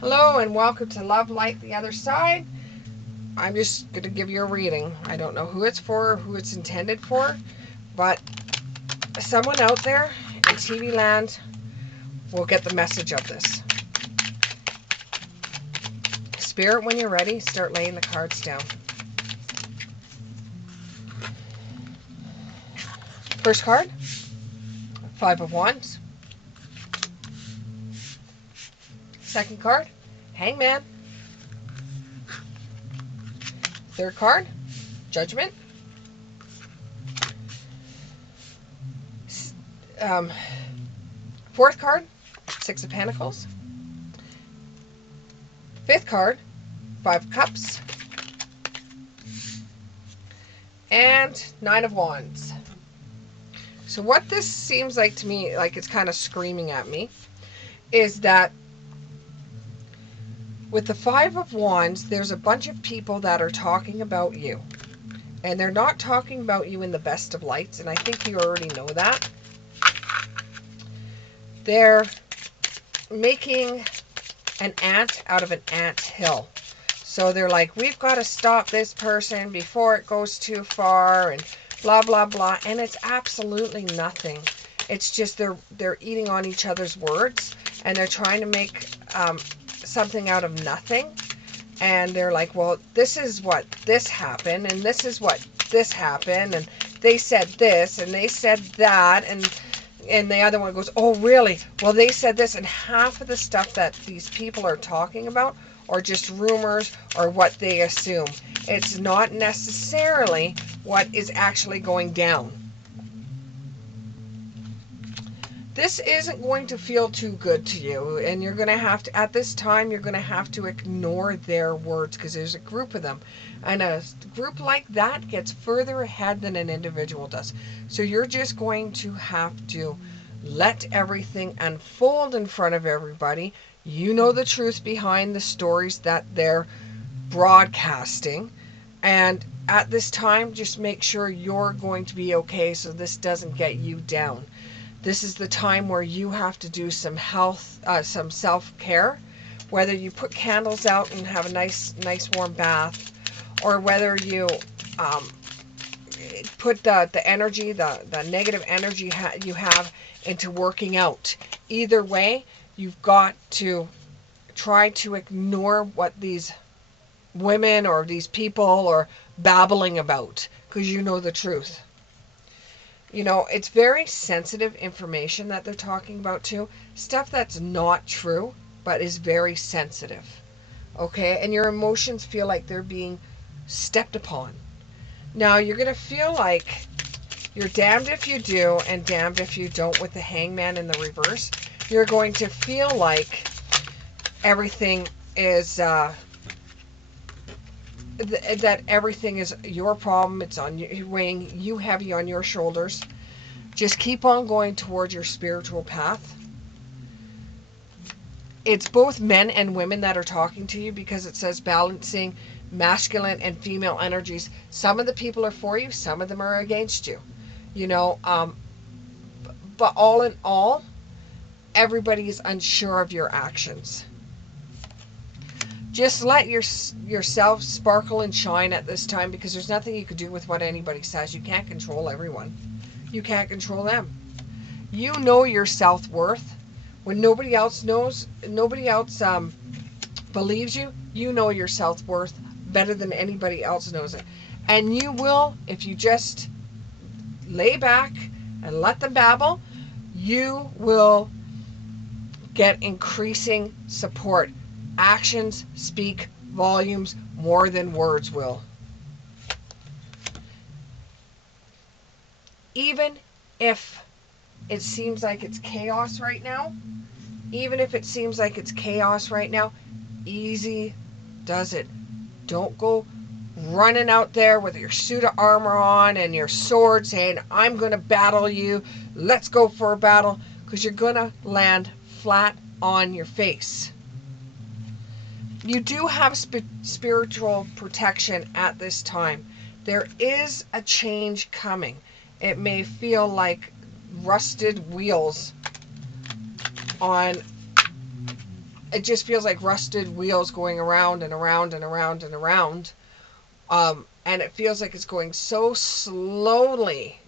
Hello and welcome to Love Light the Other Side. I'm just going to give you a reading. I don't know who it's for or who it's intended for, but someone out there in TV land will get the message of this. Spirit, when you're ready, start laying the cards down. First card, Five of Wands. Second card, Hangman. Third card, Judgment. Fourth card, Six of Pentacles. Fifth card, Five of Cups. And Nine of Wands. So what this seems like to me, like it's kind of screaming at me, is that with the Five of Wands, there's a bunch of people that are talking about you. And they're not talking about you in the best of lights, and I think you already know that. They're making an ant out of an ant hill. So they're like, we've got to stop this person before it goes too far, and blah, blah, blah. And it's absolutely nothing. It's just they're eating on each other's words, and they're trying to make something out of nothing. And they're like, well, this is what this happened, and this is what this happened, and they said this, and they said that, and the other one goes, oh, really? Well, they said this, and half of the stuff that these people are talking about are just rumors or what they assume. It's not necessarily what is actually going down. This isn't going to feel too good to you, and you're going to have to, at this time, you're going to have to ignore their words because there's a group of them. And a group like that gets further ahead than an individual does. So you're just going to have to let everything unfold in front of everybody. You know the truth behind the stories that they're broadcasting. And at this time, just make sure you're going to be okay so this doesn't get you down. This is the time where you have to do some some self-care, whether you put candles out and have a nice warm bath, or whether you put the energy, the negative energy you have into working out. Either way, you've got to try to ignore what these women or these people are babbling about, because you know the truth. You know, it's very sensitive information that they're talking about too. Stuff that's not true, but is very sensitive. Okay? And your emotions feel like they're being stepped upon. Now, you're going to feel like you're damned if you do and damned if you don't with the Hangman in the reverse. You're going to feel like everything is... that everything is your problem. It's on you, weighing you heavy on your shoulders. Just keep on going towards your spiritual path. It's both men and women that are talking to you, because it says balancing masculine and female energies. Some of the people are for you, some of them are against you. You know, but all in all, everybody is unsure of your actions. Just let yourself sparkle and shine at this time, because there's nothing you can do with what anybody says. You can't control everyone. You can't control them. You know your self-worth. When nobody else knows, nobody else believes you, you know your self-worth better than anybody else knows it. And you will, if you just lay back and let them babble, you will get increasing support. Actions speak volumes more than words will. Even if it seems like it's chaos right now, easy does it. Don't go running out there with your suit of armor on and your sword saying, I'm going to battle you, let's go for a battle, because you're going to land flat on your face. You do have spiritual protection at this time. There is a change coming. It may feel like rusted wheels on it just feels like rusted wheels going around and around and around and around. And it feels like it's going so slowly.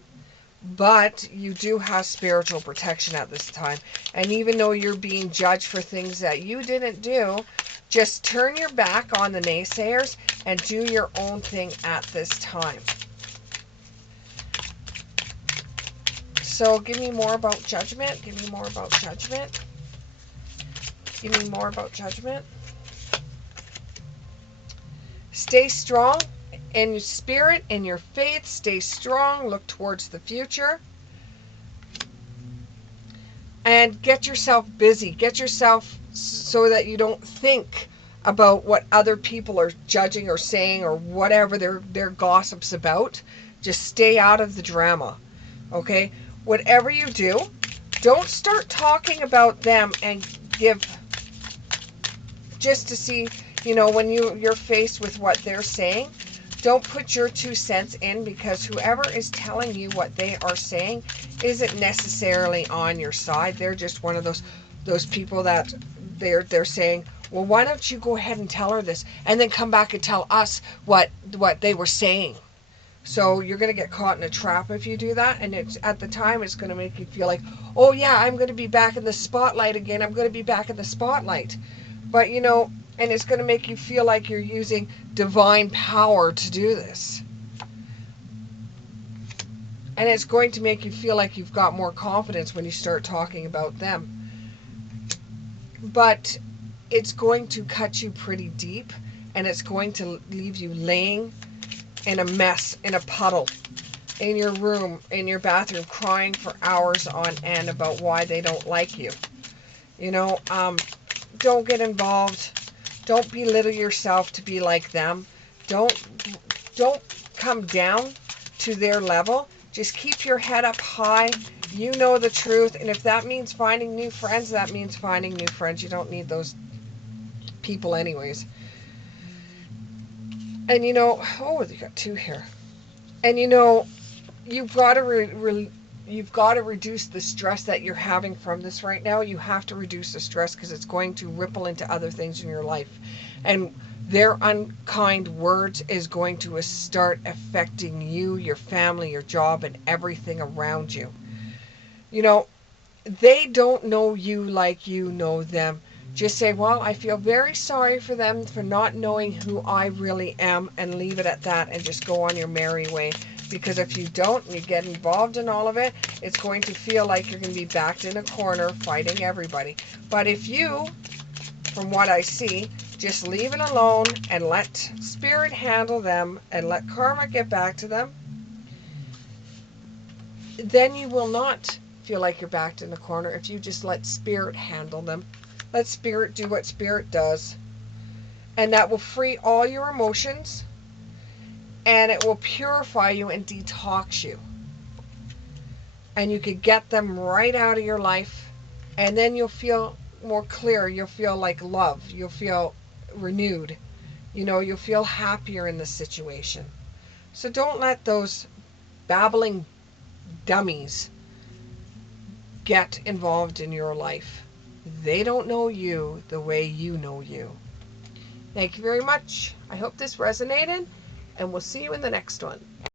But you do have spiritual protection at this time. And even though you're being judged for things that you didn't do, just turn your back on the naysayers and do your own thing at this time. So give me more about judgment. Give me more about judgment. Give me more about judgment. Stay strong in your spirit, in your faith. Stay strong. Look towards the future. And get yourself busy. Get yourself so that you don't think about what other people are judging or saying or whatever their gossip's about. Just stay out of the drama. Okay? Whatever you do, don't start talking about them and give just to see, when you're faced with what they're saying. Don't put your 2 cents in, because whoever is telling you what they are saying isn't necessarily on your side. They're just one of those people that they're saying, well, why don't you go ahead and tell her this and then come back and tell us what they were saying. So you're going to get caught in a trap if you do that. And at the time, it's going to make you feel like, oh yeah, I'm going to be back in the spotlight again. I'm going to be back in the spotlight. But and it's going to make you feel like you're using divine power to do this. And it's going to make you feel like you've got more confidence when you start talking about them. But it's going to cut you pretty deep, and it's going to leave you laying in a mess, in a puddle, in your room, in your bathroom, crying for hours on end about why they don't like you. Don't get involved. Don't belittle yourself to be like them. Don't come down to their level. Just keep your head up high. You know the truth. And if that means finding new friends, that means finding new friends. You don't need those people anyways. And oh, you got 2 here. And you've got to you've got to reduce the stress that you're having from this right now. You have to reduce the stress, because it's going to ripple into other things in your life. And their unkind words is going to start affecting you, your family, your job, and everything around you. They don't know you like you know them. Just say, well, I feel very sorry for them for not knowing who I really am, and leave it at that, and just go on your merry way. Because if you don't, and you get involved in all of it, it's going to feel like you're going to be backed in a corner fighting everybody. But if you, from what I see, just leave it alone and let spirit handle them and let karma get back to them, then you will not feel like you're backed in the corner if you just let spirit handle them. Let spirit do what spirit does. And that will free all your emotions. And it will purify you and detox you. And you could get them right out of your life. And then you'll feel more clear. You'll feel like love. You'll feel renewed. You'll feel happier in the situation. So don't let those babbling dummies get involved in your life. They don't know you the way you know you. Thank you very much. I hope this resonated. And we'll see you in the next one.